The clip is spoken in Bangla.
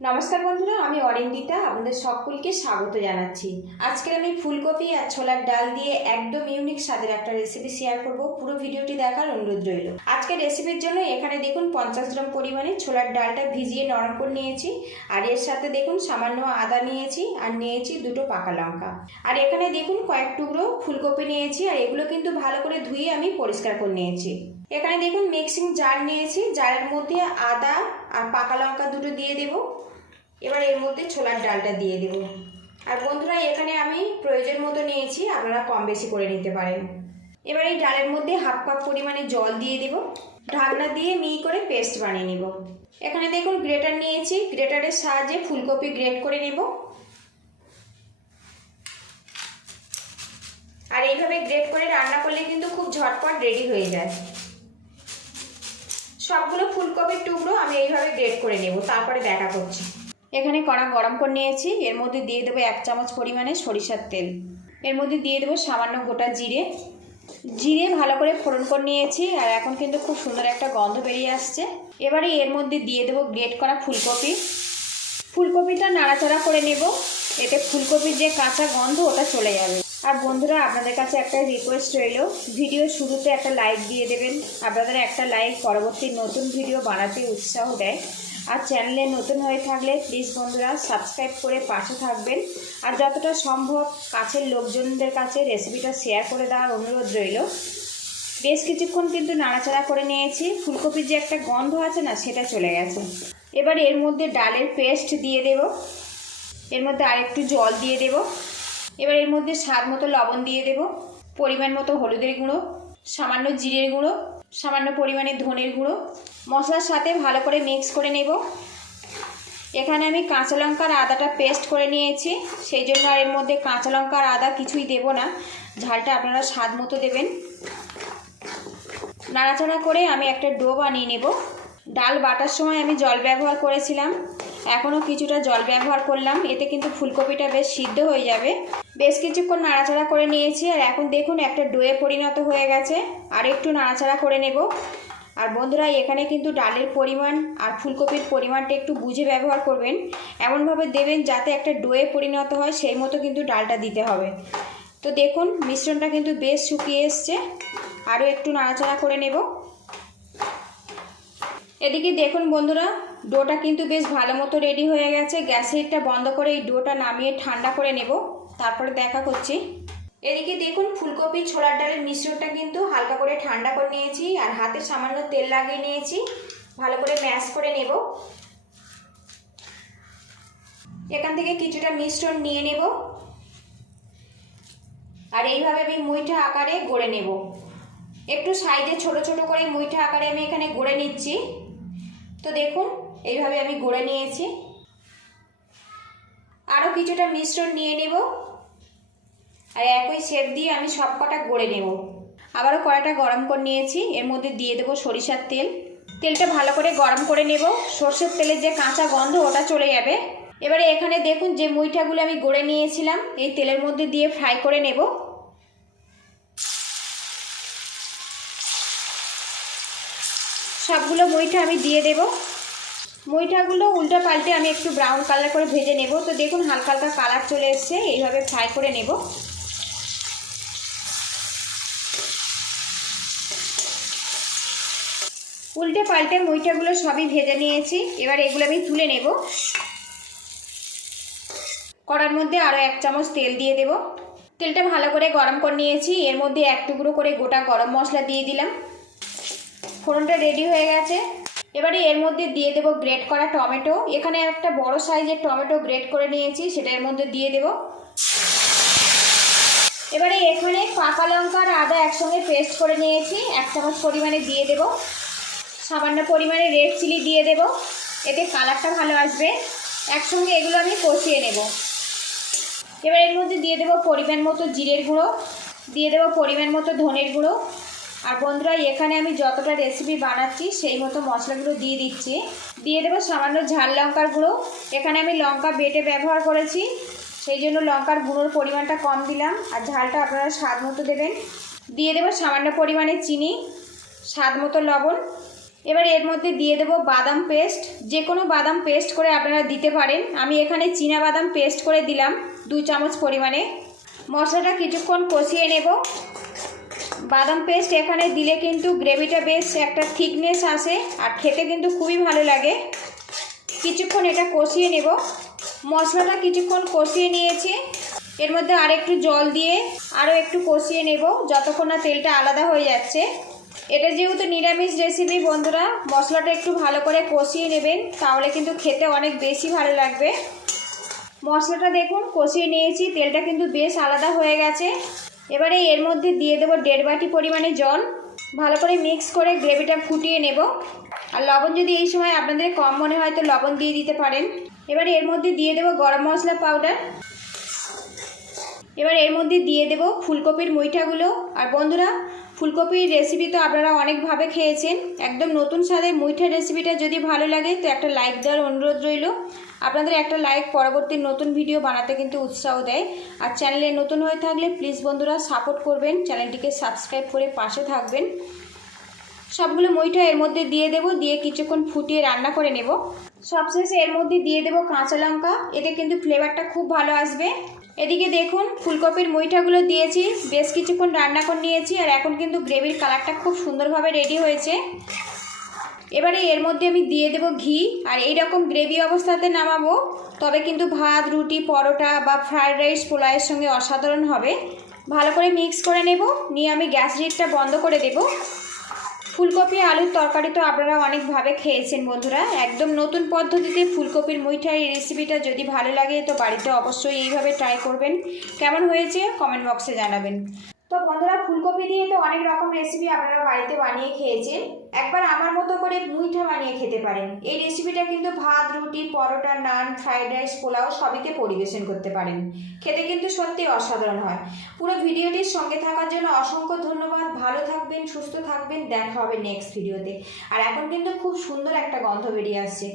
নমস্কার বন্ধুরা, আমি অরিন্দিতা আপনাদের সকলকে স্বাগত জানাচ্ছি। আজকে আমি ফুলকপি আর ছোলার ডাল দিয়ে একদম ইউনিক স্বাদের একটা রেসিপি শেয়ার করব। পুরো ভিডিওটি দেখার অনুরোধ রইল। আজকে রেসিপির জন্য এখানে দেখুন 50 গ্রাম পরিমাণে ছোলার ডালটা ভিজিয়ে নরম করে নিয়েছি, আর এর সাথে দেখুন সামান্য আদা নিয়েছি, আর নিয়েছি দুটো পাকা লঙ্কা, আর এখানে দেখুন কয়েক টুকরো ফুলকপি নিয়েছি, আর এগুলো কিন্তু ভালো করে ধুয়ে আমি পরিষ্কার করে নিয়েছি। এখানে দেখুন মিক্সিং জার নিয়েছি, জারের মধ্যে আদা আর পাকা লঙ্কা দুটো দিয়ে দেবো। এবার এর মধ্যে ছোলার ডালটা দিয়ে দেব। আর বন্ধুরা, এখানে আমি প্রয়োজন মতো নিয়েছি, আপনারা কম বেশি করে নিতে পারেন। এবার এই ডালের মধ্যে হাফ কাপ পরিমাণে জল দিয়ে দেব, ঢাকনা দিয়ে মিহি করে পেস্ট বানিয়ে নেব। এখানে দেখুন গ্রেটার নিয়েছি, গ্রেটারের সাহায্যে ফুলকপি গ্রেট করে নেব। আর এইভাবে গ্রেট করে রান্না করলে কিন্তু খুব ঝটপট রেডি হয়ে যায়। সবগুলো ফুলকপির টুকরো আমি এইভাবে গ্রেট করে নেব, তারপরে দেখা করছি। এখানে কড়া গরম করে নিয়েছি, এর মধ্যে দিয়ে দেবো 1 চামচ পরিমাণে সরিষার তেল। এর মধ্যে দিয়ে দেবো সামান্য গোটা জিরে ভালো করে ফোড়ন করে নিয়েছি, আর এখন কিন্তু খুব সুন্দর একটা গন্ধ বেরিয়ে আসছে। এবারে এর মধ্যে দিয়ে দেবো গ্রেট করা ফুলকপিটা নাড়াচাড়া করে নেব, এতে ফুলকপির যে কাঁচা গন্ধ ওটা চলে যাবে। আর বন্ধুরা, আপনাদের কাছে একটা রিকোয়েস্ট রইল, ভিডিওর শুরুতে একটা লাইক দিয়ে দেবেন। আপনাদের একটা লাইক পরবর্তী নতুন ভিডিও বানাতে উৎসাহ দেয়। আর চ্যানেলে নতুন হয়ে থাকলে প্লিজ বন্ধুরা সাবস্ক্রাইব করে পাশে থাকবেন, আর যতটা সম্ভব কাছের লোকজনদের কাছে রেসিপিটা শেয়ার করে দেওয়ার অনুরোধ রইল। বেশ কিছুক্ষণ কিন্তু নাড়াচাড়া করে নিয়েছি, ফুলকপির যে একটা গন্ধ আছে না, সেটা চলে গেছে। এবার এর মধ্যে ডালের পেস্ট দিয়ে দেব, এর মধ্যে আরেকটু জল দিয়ে দেব। এবার এর মধ্যে স্বাদ মতো লবণ দিয়ে দেব, পরিমাণ মতো হলুদের গুঁড়ো, সামান্য জিরের গুঁড়ো, সামান্য পরিমাণে ধনের গুঁড়ো। মশলার সাথে ভালো করে মিক্স করে নেব। এখানে আমি কাঁচা লঙ্কার আদাটা পেস্ট করে নিয়েছি, সেই জন্য আর এর মধ্যে কাঁচা লঙ্কার আদা কিছুই দেব না, ঝালটা আপনারা স্বাদ মতো দেবেন। নাড়াচাড়া করে আমি একটা ডো বানিয়ে নেব। ডাল বাটার সময় আমি জল ব্যবহার করেছিলাম, এখনও কিছুটা জল ব্যবহার করলাম, এতে কিন্তু ফুলকপিটা বেশ সিদ্ধ হয়ে যাবে। বেশ কিছুক্ষণ নাড়াচাড়া করে নিয়েছি, আর এখন দেখুন একটা ডোয়ে পরিণত হয়ে গেছে। আর একটু নাড়াচাড়া করে নেব। আর বন্ধুরা, এখানে কিন্তু ডালের পরিমাণ আর ফুলকপির পরিমাণটা একটু বুঝে ব্যবহার করবেন, এমনভাবে দেবেন যাতে একটা ডোয়ে পরিণত হয়, সেই মতো কিন্তু ডালটা দিতে হবে। তো দেখুন মিশ্রণটা কিন্তু বেশ শুকিয়ে এসছে, আরও একটু নাড়াচাড়া করে নেব। এদিকে দেখুন বন্ধুরা, ডোটা কিন্তু বেশ ভালো মতো রেডি হয়ে গেছে। গ্যাসেরটা বন্ধ করে এই ডোটা নামিয়ে ঠান্ডা করে নেব, তারপরে দেখা করছি। এদিকে দেখুন ফুলকপি ছোলার ডালের মিশ্রণটা কিন্তু হালকা করে ঠান্ডা করে নিয়েছি, আর হাতে সামান্য তেল লাগিয়ে নিয়েছি, ভালো করে ম্যাশ করে নেব। এখান থেকে কিছুটা মিশ্রণ নিয়ে নেব, আর এইভাবে আমি মুইঠা আকারে গড়ে নেব। একটু সাইডে ছোট ছোট করে মুইঠা আকারে আমি এখানে গড়ে নিচ্ছি। তো দেখুন এইভাবে আমি গড়ে নিয়েছি। আরও কিছুটা মিশ্রণ নিয়ে নেব, আর একই শেপ দিয়ে আমি সব কটা গড়ে নেব। আবারও কড়াটা গরম করে নিয়েছি, এর মধ্যে দিয়ে দেবো সরিষার তেল। তেলটা ভালো করে গরম করে নেব, সর্ষের তেলের যে কাঁচা গন্ধ ওটা চলে যাবে। এবারে এখানে দেখুন যে মুইঠাগুলো আমি গড়ে নিয়েছিলাম, এই তেলের মধ্যে দিয়ে ফ্রাই করে নেব। সবগুলো মুইঠা আমি দিয়ে দেব। মুইঠাগুলো উল্টা পাল্টে আমি একটু ব্রাউন কালার করে ভেজে নেব। তো দেখুন হালকা হালকা কালার চলে এসছে, এইভাবে ফ্রাই করে নেব। উল্টে পাল্টে মুইঠাগুলো সবই ভেজে নিয়েছি, এবার এগুলো আমি তুলে নেব। কড়ার মধ্যে আরও 1 চামচ তেল দিয়ে দেব। তেলটা ভালো করে গরম করে নিয়েছি, এর মধ্যে 1 টুকরো করে গোটা গরম মশলা দিয়ে দিলাম। ফোড়নটা রেডি হয়ে গেছে। এবারে এর মধ্যে দিয়ে দেব গ্রেট করা টমেটো। এখানে একটা বড় সাইজের টমেটো গ্রেট করে নিয়েছি, সেটা এর মধ্যে দিয়ে দেব। এবারে এখানে পাকা লঙ্কা আর আদা একসঙ্গে পেস্ট করে নিয়েছি, 1 চামচ পরিমাণে দিয়ে দেব। সামান্য পরিমাণে রেড চিলি দিয়ে দেব, এতে কালারটা ভালো আসবে। একসঙ্গে এগুলো আমি কষিয়ে নেব। এবার এর মধ্যে দিয়ে দেব পরিমাণ মতো জিরের গুঁড়ো, দিয়ে দেব পরিমাণ মতো ধনের গুঁড়ো। আর বন্ধুরা, এখানে আমি যতটা রেসিপি বানাচ্ছি সেই মতো মশলাগুলো দিয়ে দিচ্ছি। দিয়ে দেবো সামান্য ঝাল লঙ্কার গুঁড়ো। এখানে আমি লঙ্কা বেটে ব্যবহার করেছি, সেই জন্য লঙ্কার গুঁড়োর পরিমাণটা কম দিলাম, আর ঝালটা আপনারা স্বাদ মতো দেবেন। দিয়ে দেবো সামান্য পরিমাণে চিনি, স্বাদ মতো লবণ। এবার এর মধ্যে দিয়ে দেবো বাদাম পেস্ট। যে কোনো বাদাম পেস্ট করে আপনারা দিতে পারেন। আমি এখানে চীনা বাদাম পেস্ট করে দিলাম 2 চামচ পরিমাণে। মশলাটা কিছুক্ষণ কষিয়ে নেব। বাদাম পেস্ট এখানে দিলে কিন্তু গ্রেভিটা বেশ একটা থিকনেস আসে আর খেতে কিন্তু খুবই ভালো লাগে। কিছুক্ষণ এটা কষিয়ে নেব। মশলাটা কিছুক্ষণ কষিয়ে নিয়েছি। এর মধ্যে আরেকটু জল দিয়ে আরও একটু কষিয়ে নেব যতক্ষণ না তেলটা আলাদা হয়ে যাচ্ছে। এটা যেহেতু নিরামিষ রেসিপি বন্ধুরা, মশলাটা একটু ভালো করে কষিয়ে নেবেন, তাহলে কিন্তু খেতে অনেক বেশি ভালো লাগবে। মশলাটা দেখুন কষিয়ে নিয়েছি, তেলটা কিন্তু বেশ আলাদা হয়ে গেছে। এবারে এর মধ্যে দিয়ে দেবো 1.5 বাটি পরিমাণে জল। ভালো করে মিক্স করে গ্রেভিটা ফুটিয়ে নেব। আর লবণ যদি এই সময় আপনাদের কম মনে হয় তো লবণ দিয়ে দিতে পারেন। এবারে এর মধ্যে দিয়ে দেবো গরম মশলা পাউডার। এবার এর মধ্যে দিয়ে দেব ফুলকপির মুইঠাগুলো। আর বন্ধুরা, ফুলকপির রেসিপি তো আপনারা অনেকভাবে খেয়েছেন। একদম নতুন স্বাদের মুইঠার রেসিপিটা যদি ভালো লাগে তো একটা লাইক দেওয়ার অনুরোধ রইল। আপনাদের একটা লাইক পরবর্তী নতুন ভিডিও বানাতে কিন্তু উৎসাহ দেয়। আর চ্যানেলে নতুন হয়ে থাকলে প্লিজ বন্ধুরা সাপোর্ট করবেন, চ্যানেলটিকে সাবস্ক্রাইব করে পাশে থাকবেন। সবগুলো মুইঠা এর মধ্যে দিয়ে দেব, দিয়ে কিছুক্ষণ ফুটিয়ে রান্না করে নেব। সবশেষে এর মধ্যে দিয়ে দেব কাঁচা লঙ্কা, এতে কিন্তু ফ্লেভারটা খুব ভালো আসবে। এদিকে দেখুন ফুলকপির মুইঠাগুলো দিয়েছি, বেশ কিছুক্ষণ রান্না করে নিয়েছি আর এখন কিন্তু গ্রেভির কালারটা খুব সুন্দরভাবে রেডি হয়েছে। এবারে এর মধ্যে আমি দিয়ে দেব ঘি। আর এই রকম গ্রেভি অবস্থাতে নামাবো, তবে কিন্তু ভাত, রুটি, পরোটা বা ফ্রায়েড রাইস, পোলাওয়ের সঙ্গে অসাধারণ হবে। ভালো করে মিক্স করে নেব, নিয়ে আমি গ্যাস লিডটা বন্ধ করে দেব। ফুলকপি আলুর তরকারি তো আপনারা অনেকভাবে খেয়েছেন বন্ধুরা। একদম নতুন পদ্ধতিতে ফুলকপির মুইঠা এই রেসিপিটা যদি ভালো লাগে তো বাড়িতে অবশ্যই এইভাবে ট্রাই করবেন। কেমন হয়েছে কমেন্ট বক্সে জানাবেন। তো বন্ধুরা, ফুলকপি দিয়ে তো অনেক রকম রেসিপি আপনারা বাড়িতে বানিয়ে খেয়েছেন। একবার আমার মতো করে মুইঠা বানিয়ে খেতে পারেন। এই রেসিপিটা কিন্তু ভাত, রুটি, পরোটা, নান, ফ্রাইড রাইস, পোলাও সবইতে পরিবেশন করতে পারেন। খেতে কিন্তু সত্যি অসাধারণ হয়। পুরো ভিডিওটির সঙ্গে থাকার জন্য অসংখ্য ধন্যবাদ। ভালো থাকবেন, সুস্থ থাকবেন, দেখা হবে নেক্সট ভিডিওতে। আর এখন কিন্তু খুব সুন্দর একটা গন্ধ বেরিয়ে আসছে।